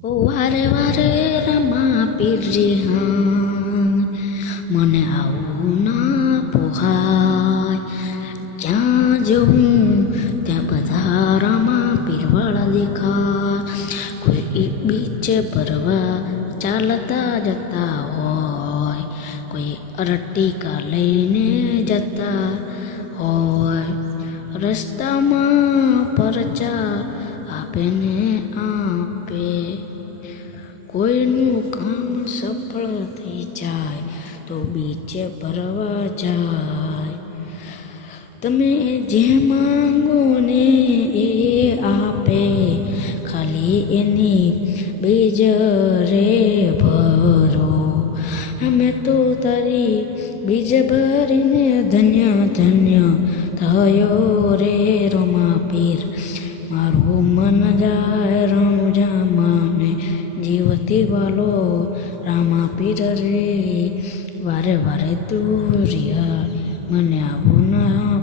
ઓ વારે વારે રમા પીરજી હા મને આવું ના પોહાય. જ્યાં જવું ત્યાં બધા રમા પીરવાળા દેખાય. કોઈ બીચ ભરવા ચાલતા જતા હોય, કોઈ અરટિકા લઈને જતા હોય. રસ્તામાં પરચા આપે ને આપે, કોઈનું કામ સફળ થઈ જાય તો બીચે ભરવા જાય. તમે જે માંગો ને એ આપે, ખાલી એની બીજ રે ભરો. અમે તો તારી બીજ ભરીને ધન્ય ધન્ય થયો રે રમા પીર. મારું મન જાય રણુજામાં જીવતી વાલો રામા પીર રે. વારે વારે તું રિયા મને આવું ના